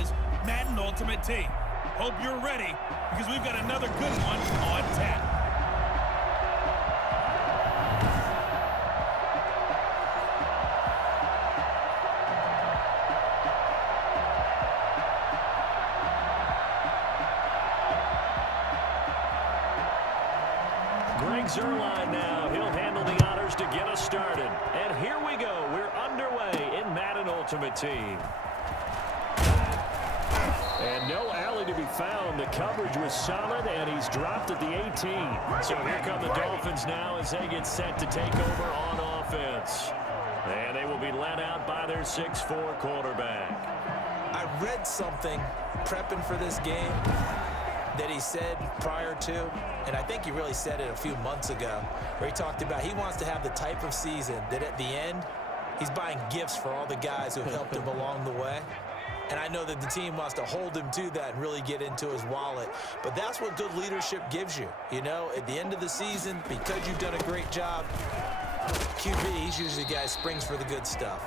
is Madden Ultimate Team. Hope you're ready, because we've got another good one on tap. Zerline now. He'll handle the honors to get us started. And here we go. We're underway in Madden Ultimate Team. And no alley to be found. The coverage was solid, and he's dropped at the 18. So here come the Dolphins now as they get set to take over on offense. And they will be led out by their 6'4" quarterback. I read something prepping for this game that he said prior to, and I think he really said it a few months ago, where he talked about he wants to have the type of season that at the end, he's buying gifts for all the guys who have helped him along the way. And I know that the team wants to hold him to that and really get into his wallet. But that's what good leadership gives you. You know, at the end of the season, because you've done a great job, QB, he's usually the guy who springs for the good stuff.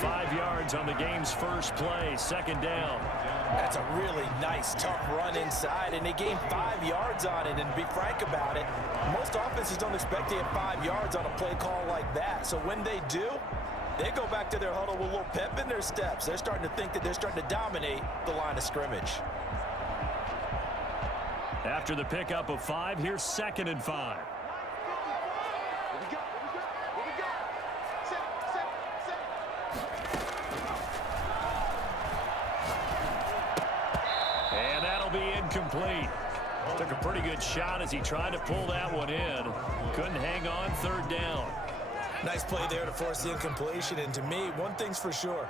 5 yards on the game's first play, second down. That's a really nice, tough run inside, and they gained 5 yards on it. And to be frank about it, most offenses don't expect to get 5 yards on a play call like that. So when they do, they go back to their huddle with a little pep in their steps. They're starting to think that they're starting to dominate the line of scrimmage. After the pickup of 5, here's 2nd and 5. And that'll be incomplete. Took a pretty good shot as he tried to pull that one in. Couldn't hang on, 3rd down. Nice play there to force the incompletion. And to me, one thing's for sure.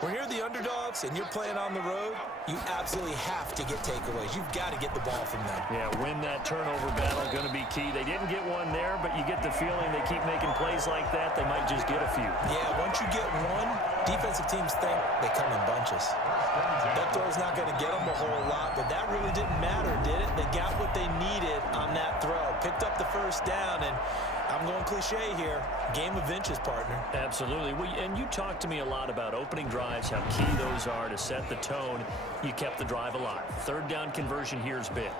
When you're the underdogs and you're playing on the road, you absolutely have to get takeaways. You've got to get the ball from them. Yeah, win that turnover battle, going to be key. They didn't get one there, but you get the feeling they keep making plays like that, they might just get a few. Yeah, once you get one, defensive teams think they come in bunches. That throw's not going to get them a whole lot, but that really didn't matter, did it? They got what they needed on that throw. Picked up the 1st down, and I'm going cliche here. Game of inches, partner. Absolutely. And you talked to me a lot about opening drives, how key those are to set the tone. You kept the drive alive. 3rd down conversion here is big.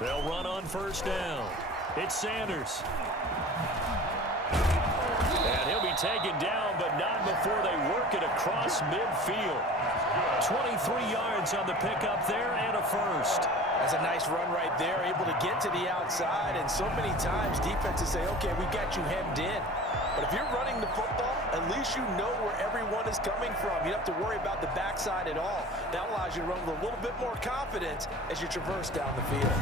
They'll run on 1st down. It's Sanders. And he'll be taken down, but not before they work it across midfield. 23 yards on the pickup there and a 1st. That's a nice run right there, able to get to the outside. And so many times defenses say, okay, we got you hemmed in. But if you're running the football, at least you know where everyone is coming from. You don't have to worry about the backside at all. That allows you to run with a little bit more confidence as you traverse down the field.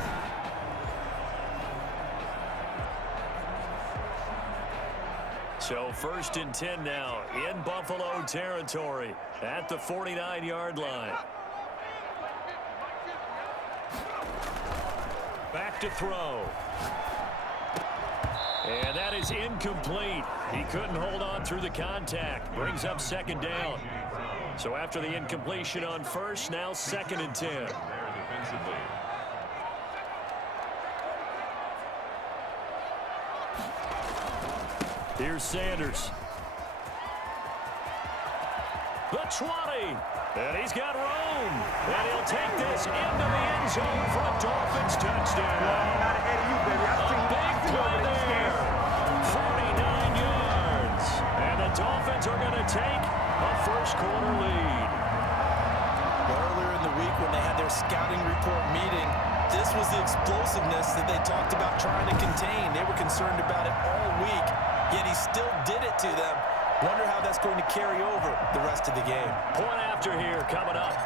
So 1st and 10 now in Buffalo territory at the 49-yard line. Back to throw. And that is incomplete. He couldn't hold on through the contact. Brings up 2nd down. So after the incompletion on 1st, now 2nd and 10. Here's Sanders. The 20. And he's got room. And he'll take this into the end zone for a Dolphins touchdown. A big play there. 49 yards. And the Dolphins are going to take a 1st quarter lead. Earlier in the week when they had their scouting report meeting, this was the explosiveness that they talked about trying to contain. They were concerned about it all week, yet he still did it to them. Wonder how that's going to carry over the rest of the game. Point after here coming up.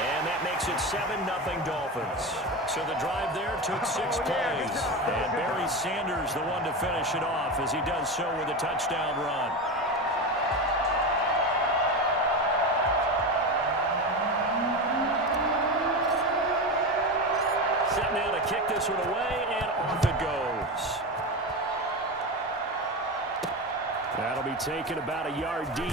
And that makes it 7-0 Dolphins. So the drive there took 6 plays. And Barry Sanders the one to finish it off as he does so with a touchdown run. Set now to kick this one away, and off it goes. That'll be taken about a yard deep.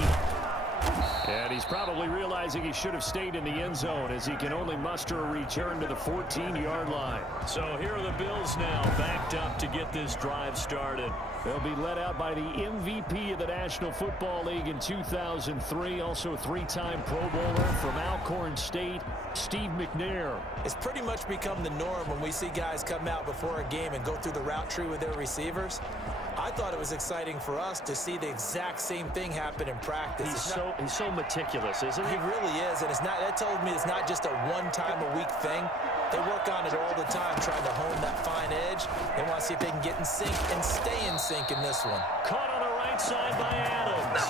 And he's probably realizing he should have stayed in the end zone as he can only muster a return to the 14-yard line. So here are the Bills now backed up to get this drive started. They'll be led out by the MVP of the National Football League in 2003, also a three-time Pro Bowler from Alcorn State, Steve McNair. It's pretty much become the norm when we see guys come out before a game and go through the route tree with their receivers. I thought it was exciting for us to see the exact same thing happen in practice. He's so meticulous, isn't he? He really is, and that tells me it's not just a one-time-a-week thing. They work on it all the time, trying to hone that fine edge. They want to see if they can get in sync and stay in sync in this one. Caught on the right side by Adams.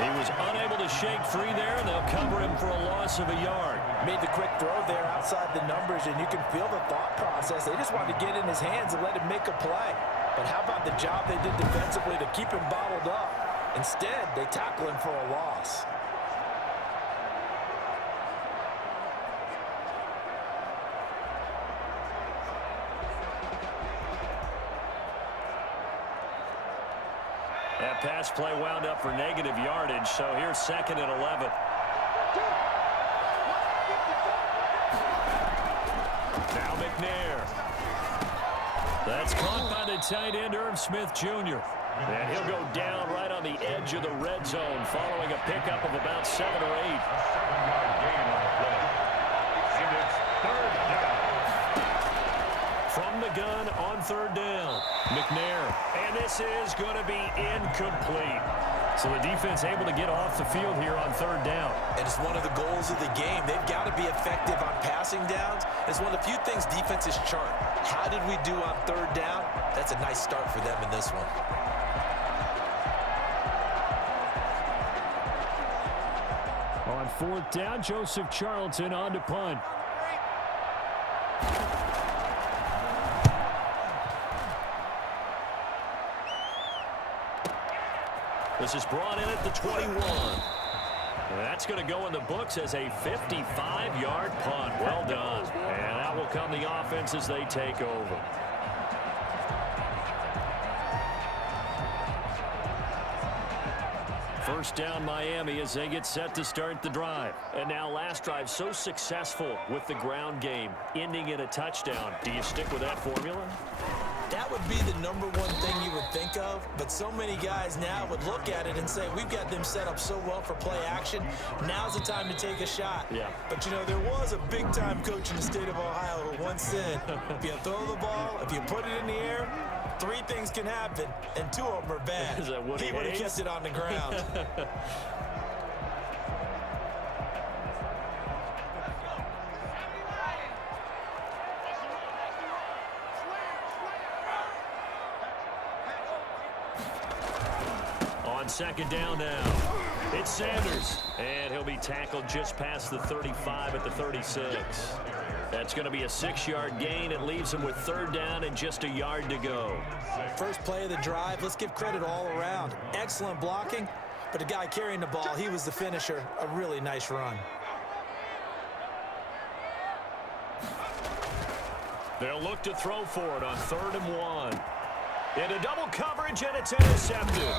He was unable to shake free there, and they'll cover him for a loss of a yard. Made the quick throw there outside the numbers, and you can feel the thought process. They just wanted to get in his hands and let him make a play. But how about the job they did defensively to keep him bottled up? Instead, they tackle him for a loss. That pass play wound up for negative yardage, so here's 2nd and 11. Now McNair. That's caught by the tight end, Irv Smith Jr. And he'll go down right on the edge of the red zone following a pickup of about 7 or 8. From the gun on 3rd down, McNair. And this is going to be incomplete. So the defense able to get off the field here on 3rd down. And it's one of the goals of the game. They've got to be effective on passing downs. It's one of the few things defenses chart. How did we do on 3rd down? That's a nice start for them in this one. On 4th down, Joseph Charlton on to punt. This is brought in at the 21. That's going to go in the books as a 55-yard punt. Well done. And out will come the offense as they take over. First down Miami as they get set to start the drive. And now last drive so successful with the ground game, ending in a touchdown. Do you stick with that formula? That would be the number one thing you would think of, but so many guys now would look at it and say, we've got them set up so well for play action. Now's the time to take a shot. Yeah. But, you know, there was a big-time coach in the state of Ohio who once said, if you throw the ball, if you put it in the air, 3 things can happen, and 2 of them are bad. Is that what he would have kept it on the ground. On 2nd down now, it's Sanders, and he'll be tackled just past the 35 at the 36. That's going to be a 6-yard gain. It leaves him with 3rd down and just a yard to go. First play of the drive, let's give credit all around. Excellent blocking, but the guy carrying the ball, he was the finisher. A really nice run. They'll look to throw for it on 3rd and 1. Into double coverage, and it's intercepted.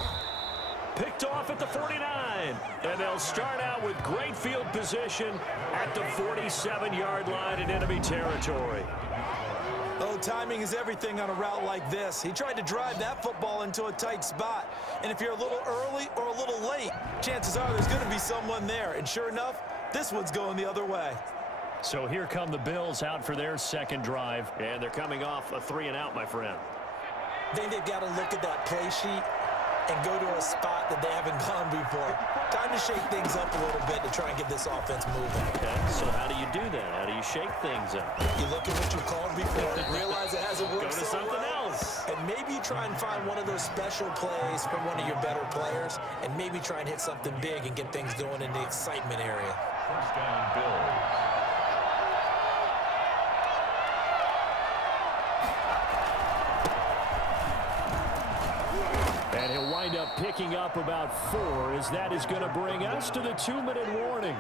Picked off at the 49. And they'll start out with great field position at the 47-yard line in enemy territory. Oh, timing is everything on a route like this. He tried to drive that football into a tight spot. And if you're a little early or a little late, chances are there's going to be someone there. And sure enough, this one's going the other way. So here come the Bills out for their 2nd drive. And they're coming off a 3-and-out, my friend. I think they've got to look at that play sheet and go to a spot that they haven't gone before. Time to shake things up a little bit to try and get this offense moving. Okay, so how do you do that? How do you shake things up? You look at what you called before, realize it hasn't worked. Go to something else. And maybe try and find one of those special plays from one of your better players, and maybe try and hit something big and get things going in the excitement area. First down, Bills. And he'll wind up picking up about 4 as that is going to bring us to the 2-minute warning.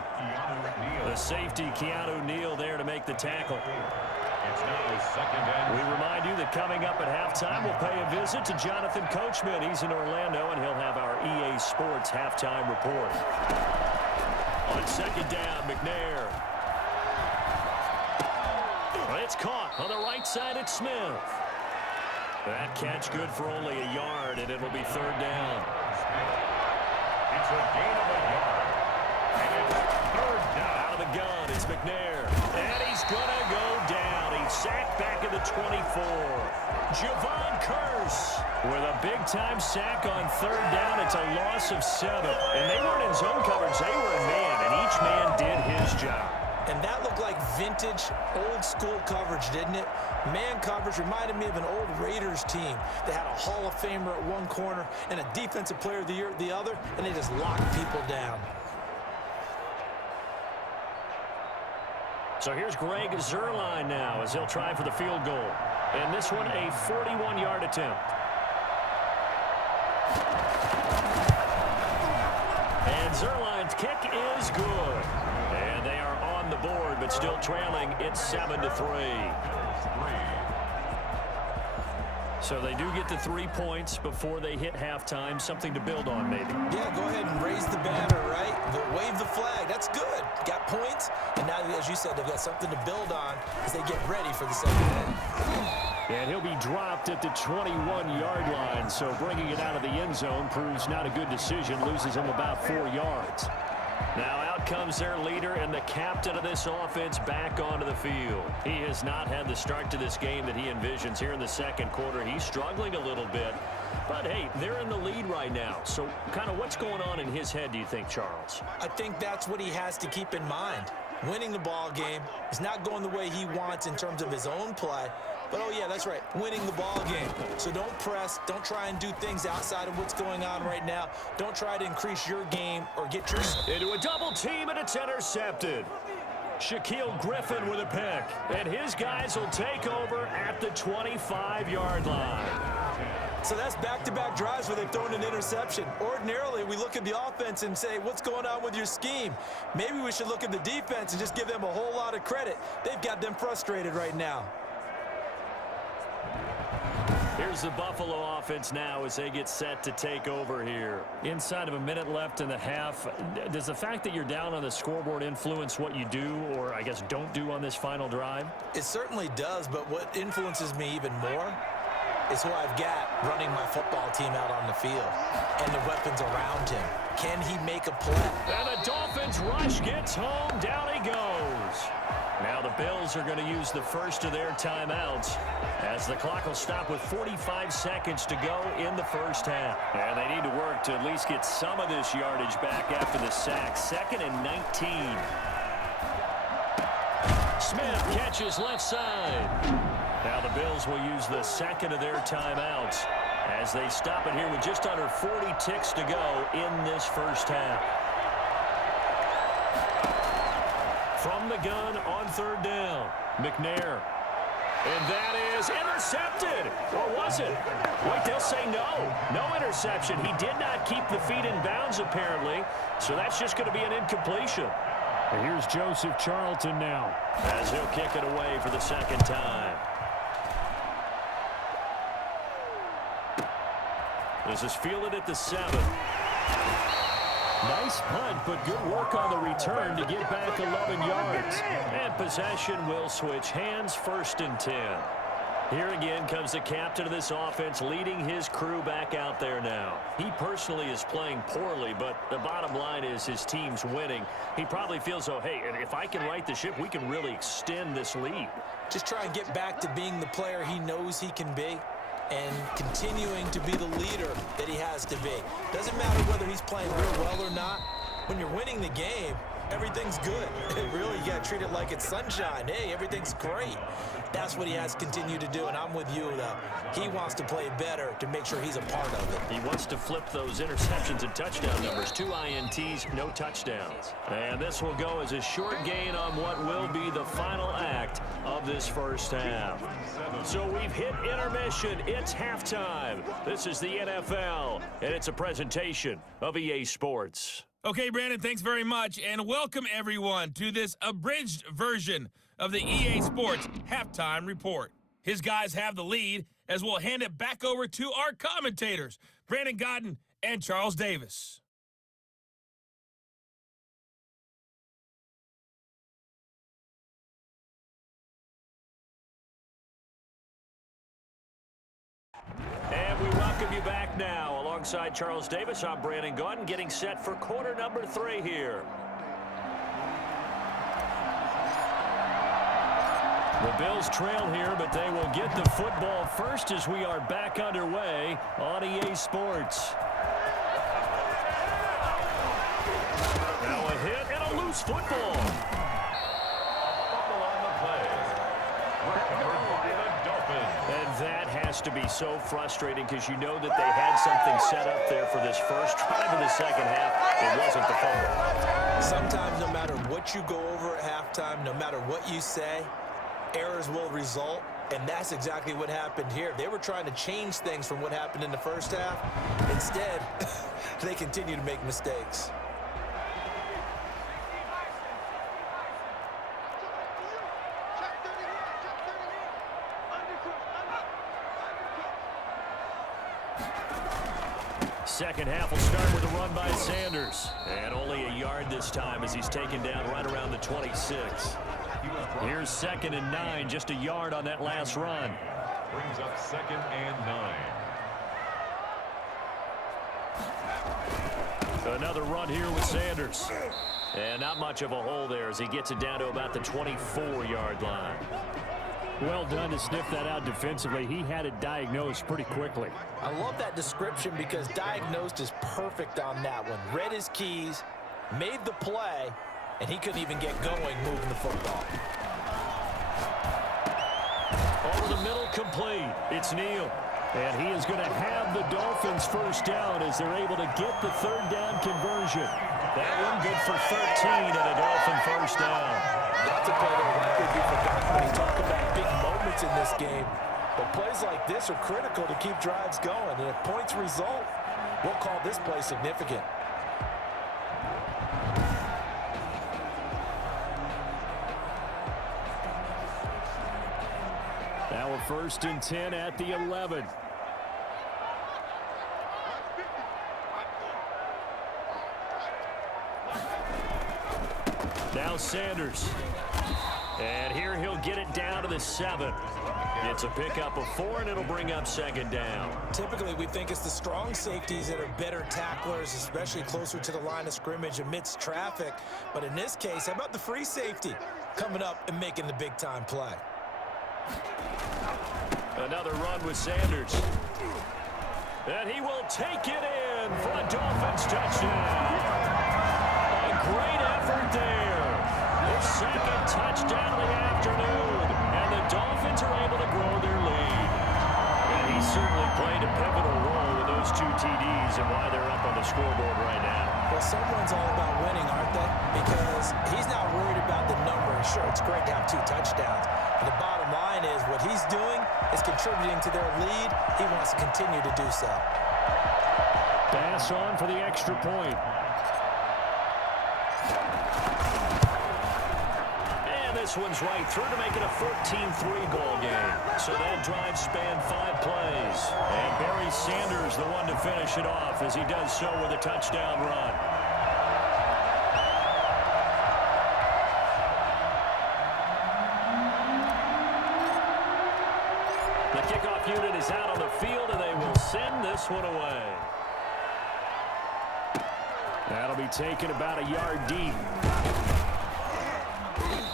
The safety, Keanu Neal, there to make the tackle. It's now We remind you that coming up at halftime, we'll pay a visit to Jonathan Coachman. He's in Orlando, and he'll have our EA Sports halftime report. On second down, McNair. It's caught on the right side at Smith. That catch good for only a yard, and it'll be third down. It's a gain of a yard. And it's third down. Out of the gun, it's McNair. And he's going to go down. He's sacked back at the 24. Javon Curse with a big-time sack on third down. It's a loss of 7. And they weren't in zone coverage. They were in man, and each man did his job. And that looked like vintage, old-school coverage, didn't it? Man coverage reminded me of an old Raiders team. They had a Hall of Famer at one corner and a Defensive Player of the Year at the other, and they just locked people down. So here's Greg Zuerlein now as he'll try for the field goal. And this one, a 41-yard attempt. And Zuerlein's kick is good. And they are on the board, but still trailing. It's 7-3. So they do get the 3 points before they hit halftime. Something to build on, maybe. Yeah, go ahead and raise the banner, right? Wave the flag. That's good. Got points. And now, as you said, they've got something to build on as they get ready for the second half. And he'll be dropped at the 21-yard line. So bringing it out of the end zone proves not a good decision. Loses him about 4 yards. Now out comes their leader and the captain of this offense back onto the field. He has not had the start to this game that he envisions here in the second quarter. He's struggling a little bit. But, hey, they're in the lead right now. So kind of what's going on in his head, do you think, Charles? I think that's what he has to keep in mind. Winning the ball game is not going the way he wants in terms of his own play. But, oh, yeah, that's right, winning the ball game. So don't press. Don't try and do things outside of what's going on right now. Don't try to increase your game or get your... Into a double team, and it's intercepted. Shaquille Griffin with a pick. And his guys will take over at the 25-yard line. So that's back-to-back drives where they've thrown an interception. Ordinarily, we look at the offense and say, what's going on with your scheme? Maybe we should look at the defense and just give them a whole lot of credit. They've got them frustrated right now. Here's the Buffalo offense now as they get set to take over here. Inside of a minute left in the half, does the fact that you're down on the scoreboard influence what you do or, I guess, don't do on this final drive? It certainly does, but what influences me even more is who I've got running my football team out on the field and the weapons around him. Can he make a play? And the Dolphins rush gets home. Down he goes. Now the Bills are going to use the first of their timeouts as the clock will stop with 45 seconds to go in the first half. And they need to work to at least get some of this yardage back after the sack. 2nd and 19. Smith catches left side. Now the Bills will use the second of their timeouts as they stop it here with just under 40 ticks to go in this first half. From the gun on third down, McNair. And that is intercepted. Or was it? Wait, they'll say no. No interception. He did not keep the feet in bounds, apparently. So that's just going to be an incompletion. And here's Joseph Charlton now as he'll kick it away for the second time. This is fielded at the 7. Nice punt, but good work on the return to get back 11 yards. And possession will switch hands, 1st and 10. Here again comes the captain of this offense leading his crew back out there now. He personally is playing poorly, but the bottom line is his team's winning. He probably feels, oh, hey, if I can right the ship, we can really extend this lead. Just try and get back to being the player he knows he can be and continuing to be the leader that he has to be. Doesn't matter whether he's playing real well or not. When you're winning the game, everything's good. Really, you got to treat it like it's sunshine. Hey, everything's great. That's what he has to continue to do, and I'm with you, though. He wants to play better to make sure he's a part of it. He wants to flip those interceptions and touchdown numbers. 2 INTs, no touchdowns. And this will go as a short gain on what will be the final act of this first half. So we've hit intermission. It's halftime. This is the NFL, and it's a presentation of EA Sports. Okay, Brandon, thanks very much, and welcome everyone to this abridged version of the EA Sports Halftime Report. His guys have the lead as we'll hand it back over to our commentators, Brandon Godden and Charles Davis. And we welcome you back now. Alongside Charles Davis, I'm Brandon Godden, getting set for quarter number 3 here. The Bills trail here, but they will get the football first as we are back underway on EA Sports. Now a hit and a loose football. Fumble on the play. Recovered by the Dolphins. And that has to be so frustrating because you know that they had something set up there for this first drive of the second half. It wasn't the fumble. Sometimes no matter what you go over at halftime, no matter what you say, errors will result, and that's exactly what happened here. They were trying to change things from what happened in the first half. Instead, they continue to make mistakes. Second half will start with a run by Sanders. And only a yard this time as he's taken down right around the 26. Here's 2nd and 9, just a yard on that last run. Brings up 2nd and 9. Another run here with Sanders. And not much of a hole there as he gets it down to about the 24-yard line. Well done to sniff that out defensively. He had it diagnosed pretty quickly. I love that description because diagnosed is perfect on that one. Read his keys, made the play, and he couldn't even get going moving the football. Over the middle, complete. It's Neal. And he is going to have the Dolphins first down as they're able to get the 3rd down conversion. That one good for 13 and a Dolphin first down. That's a play that will likely be forgotten when you talk about big moments in this game. But plays like this are critical to keep drives going. And if points result, we'll call this play significant. Now a 1st and 10 at the 11. Now Sanders. And here he'll get it down to the 7. It's a pickup of 4, and it'll bring up 2nd down. Typically, we think it's the strong safeties that are better tacklers, especially closer to the line of scrimmage amidst traffic. But in this case, how about the free safety coming up and making the big-time play? Another run with Sanders. And he will take it in for a Dolphins touchdown. A great effort there. His 2nd touchdown of the afternoon. And the Dolphins are able to grow their lead. And he certainly played a pivotal role with those 2 TDs and why they're up on the scoreboard right now. Well, someone's all about winning, aren't they? Because he's not worried about the number. Sure, it's great to have 2 touchdowns. But the bottom line is what he's doing is contributing to their lead. He wants to continue to do so. Pass on for the extra point. And this one's right through to make it a 14-3 goal game. So that drive spanned 5 plays. And Barry Sanders, the one to finish it off as he does so with a touchdown run. The kickoff unit is out on the field, and they will send this one away. That'll be taken about a yard deep.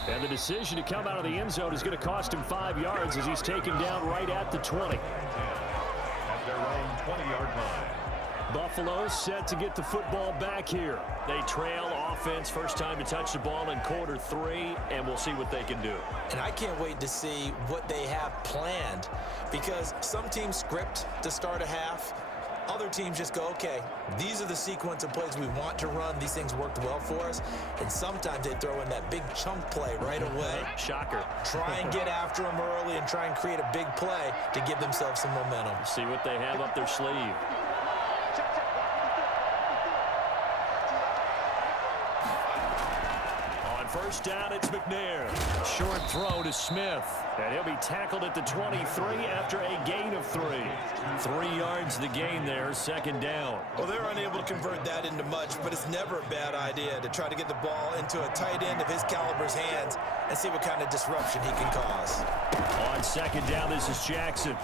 And the decision to come out of the end zone is going to cost him 5 yards as he's taken down right at the 20. At their own 20-yard line. Buffalo set to get the football back here. They trail offense, first time to touch the ball in quarter 3, and we'll see what they can do. And I can't wait to see what they have planned because some teams script to start a half. Other teams just go, okay, these are the sequence of plays we want to run. These things worked well for us. And sometimes they throw in that big chunk play right away. Shocker. Try and get after them early and try and create a big play to give themselves some momentum. See what they have up their sleeve. On first down, it's McNair. Short throw to Smith. And he'll be tackled at the 23 after a gain of 3. 3 yards the gain there, second down. Well, they're unable to convert that into much, but it's never a bad idea to try to get the ball into a tight end of his caliber's hands and see what kind of disruption he can cause. On second down, this is Jackson.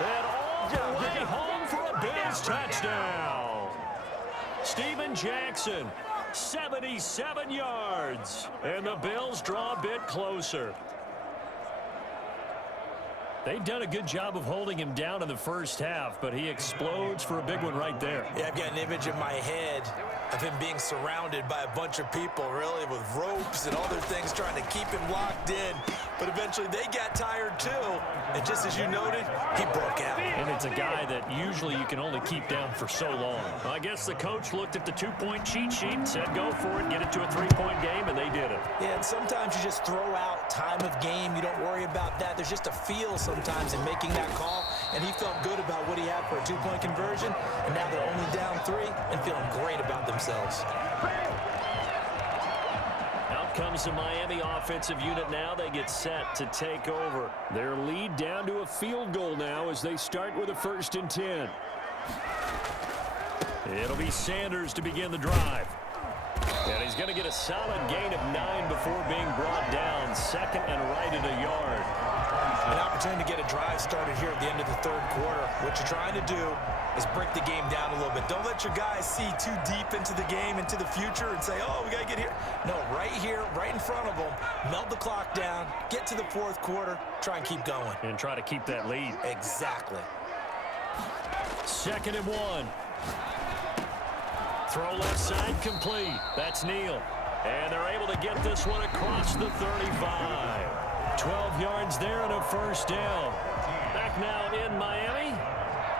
And all the way home for a Bills touchdown. Steven Jackson, 77 yards. And the Bills draw a bit closer. They've done a good job of holding him down in the first half, but he explodes for a big one right there. Yeah, I've got an image in my head of him being surrounded by a bunch of people, really, with ropes and other things trying to keep him locked in. But eventually they got tired too. And just as you noted, he broke out. And it's a guy that usually you can only keep down for so long. I guess the coach looked at the 2-point cheat sheet and said, go for it, get it to a 3-point game, and they did it. Yeah, and sometimes you just throw out time of game. You don't worry about that. There's just a feel sometimes in making that call. And he felt good about what he had for a 2-point conversion. And now they're only down 3 and feeling great about themselves. Out comes the Miami offensive unit now. They get set to take over. Their lead down to a field goal now as they start with a 1st and 10. It'll be Sanders to begin the drive. And he's going to get a solid gain of 9 before being brought down. 2nd and right at a yard. An opportunity to get a drive started here at the end of the 3rd quarter. What you're trying to do is break the game down a little bit. Don't let your guys see too deep into the game, into the future, and say, oh, we got to get here. No, right here, right in front of them, melt the clock down, get to the 4th quarter, try and keep going. And try to keep that lead. Exactly. 2nd and 1. Throw left side complete. That's Neal. And they're able to get this one across the 35. 12 yards there and a 1st down. Back now in Miami.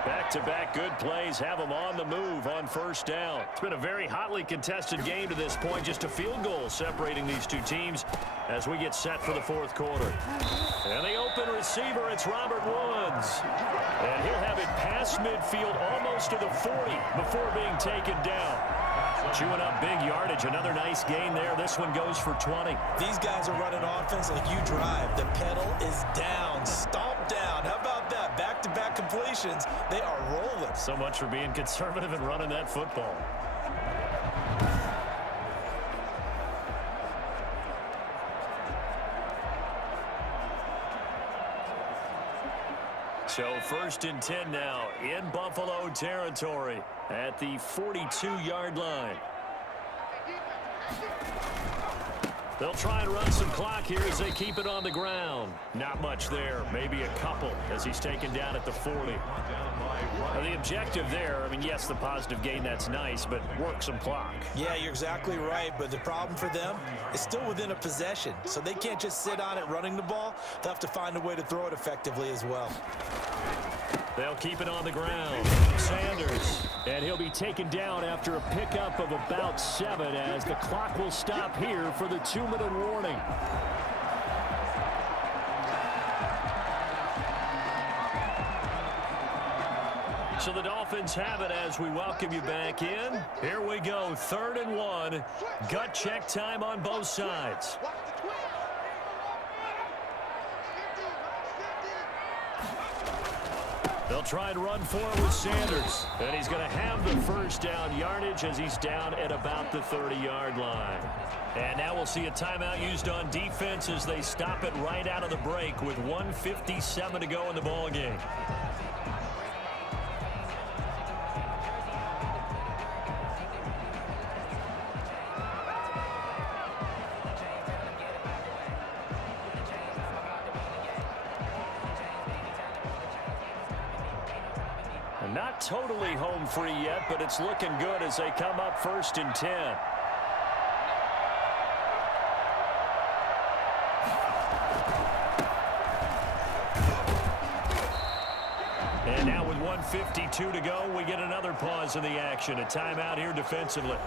Back-to-back good plays have them on the move on 1st down. It's been a very hotly contested game to this point. Just a field goal separating these two teams as we get set for the 4th quarter. And the open receiver, it's Robert Woods. And he'll have it past midfield almost to the 40 before being taken down. Chewing up big yardage. Another nice gain there. This one goes for 20. These guys are running offense like you drive. The pedal is down. Stomp down. How about that? Back-to-back completions. They are rolling. So much for being conservative and running that football. So 1st and 10 now in Buffalo territory at the 42-yard line. They'll try and run some clock here as they keep it on the ground. Not much there, maybe a couple as he's taken down at the 40. Now the objective there, I mean, yes, the positive gain, that's nice, but work some clock. Yeah, you're exactly right, but the problem for them is still within a possession, so they can't just sit on it running the ball. They'll have to find a way to throw it effectively as well. They'll keep it on the ground. Sanders. And he'll be taken down after a pickup of about 7 as the clock will stop here for the 2-minute warning. So the Dolphins have it as we welcome you back in. Here we go, 3rd and 1. Gut check time on both sides. They'll try and run for it with Sanders. And he's going to have the 1st down yardage as he's down at about the 30-yard line. And now we'll see a timeout used on defense as they stop it right out of the break with 1:57 to go in the ballgame. Not totally home free yet, but it's looking good as they come up 1st and 10. And now with 1:52 to go, we get another pause in the action. A timeout here defensively.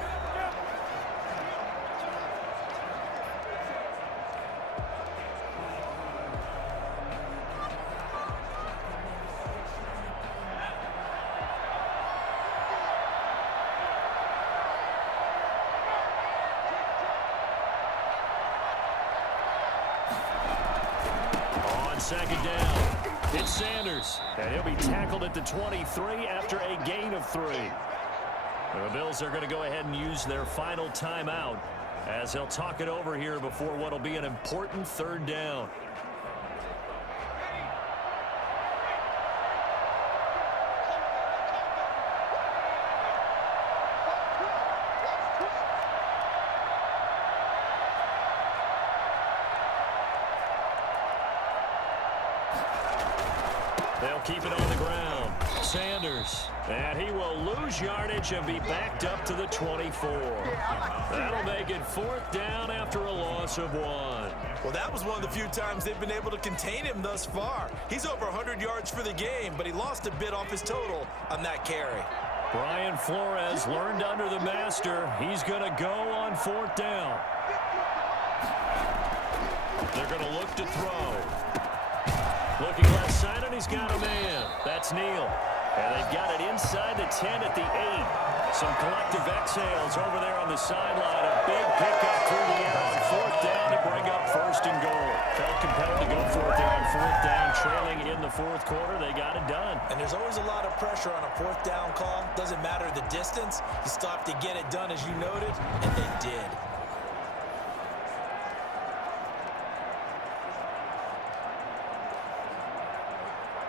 second down. It's Sanders, and he'll be tackled at the 23 after a gain of 3. The Bills are going to go ahead and use their final timeout as they'll talk it over here before what will be an important third down. They'll keep it on the ground. Sanders. And he will lose yardage and be backed up to the 24. That'll make it 4th down after a loss of 1. Well, that was one of the few times they've been able to contain him thus far. He's over 100 yards for the game, but he lost a bit off his total on that carry. Brian Flores learned under the master. He's going to go on 4th down. They're going to look to throw. Looking left side, and he's got a man. That's Neal. And they've got it inside the 10 at the 8. Some collective exhales over there on the sideline. A big pickup through the air on 4th down to bring up 1st and goal. Felt compelled to go for it there on 4th down, trailing in the 4th quarter. They got it done. And there's always a lot of pressure on a 4th down call. Doesn't matter the distance. You still have to get it done, as you noted, and they did.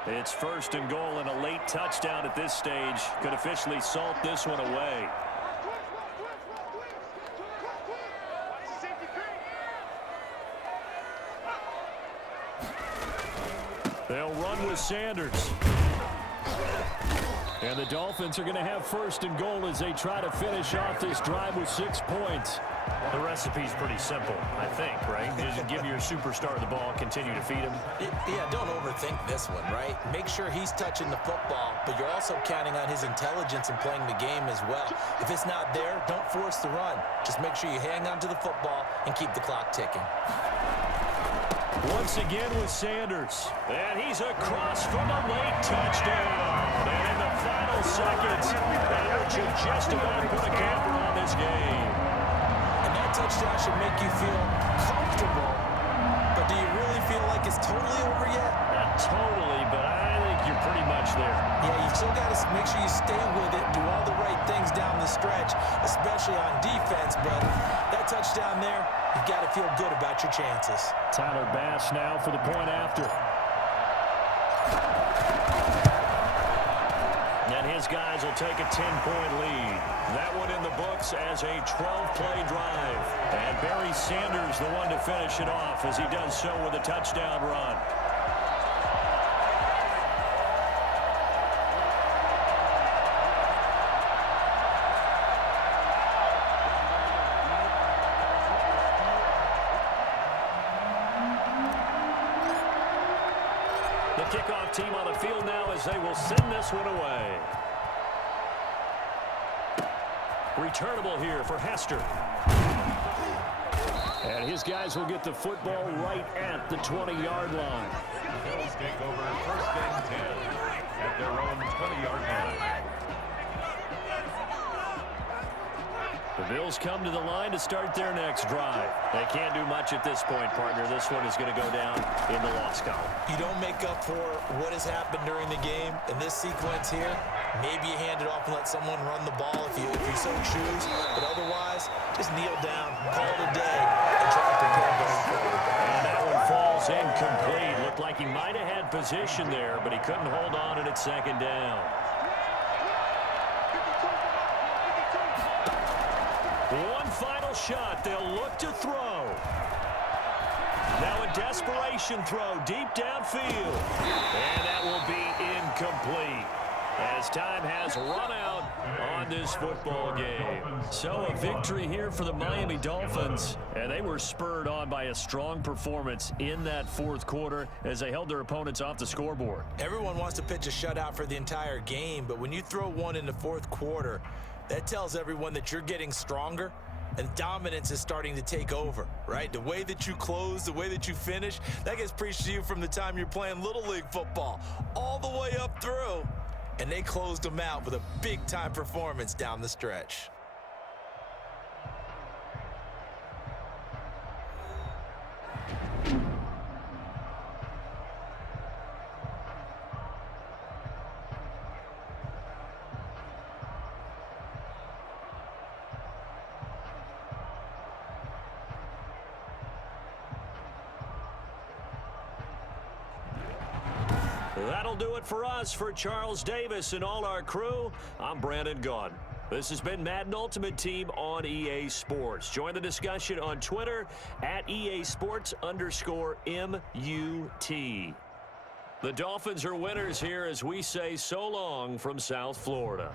It's 1st and goal, and a late touchdown at this stage could officially salt this one away. They'll run with Sanders. And the Dolphins are going to have 1st and goal as they try to finish off this drive with 6 points. The recipe's pretty simple, I think, right? Just give your superstar the ball, continue to feed him. Yeah, don't overthink this one, right? Make sure he's touching the football, but you're also counting on his intelligence in playing the game as well. If it's not there, don't force the run. Just make sure you hang on to the football and keep the clock ticking. Once again with Sanders. And he's across from a late touchdown. And in the final seconds, that should just about put a capper on this game. And that touchdown should make you feel comfortable. But do you really feel like it's totally over yet? Not totally, but I think you're pretty much there. Yeah, you still got to make sure you stay with it, do all the right things down the stretch, especially on defense. But that touchdown there, you've got to feel good about your chances. Tyler Bass now for the point after. And his guys will take a 10-point lead. That one in the books as a 12-play drive. And Barry Sanders the one to finish it off as he does so with a touchdown run. The kickoff team on the field now as they will send this one away. Returnable here for Hester. And his guys will get the football right at the 20-yard line. The Bills take over 1st and 10 at their own 20-yard line. The Bills come to the line to start their next drive. They can't do much at this point, partner. This one is going to go down in the loss column. You don't make up for what has happened during the game. In this sequence here, maybe you hand it off and let someone run the ball if you so choose. But otherwise, just kneel down, call it a day, and try to prepare going forward. And that one falls incomplete. Looked like he might have had position there, but he couldn't hold on at 2nd down. One final shot. They'll look to throw. Now a desperation throw deep downfield. And that will be incomplete as time has run out on this football game. So a victory here for the Miami Dolphins. And they were spurred on by a strong performance in that 4th quarter as they held their opponents off the scoreboard. Everyone wants to pitch a shutout for the entire game, but when you throw one in the 4th quarter, that tells everyone that you're getting stronger and dominance is starting to take over, right? The way that you close, the way that you finish, that gets preached to you from the time you're playing Little League football all the way up through. And they closed them out with a big-time performance down the stretch. That'll do it for us. For Charles Davis and all our crew, I'm Brandon Gaudin. This has been Madden Ultimate Team on EA Sports. Join the discussion on Twitter at EASports_MUT. The Dolphins are winners here as we say so long from South Florida.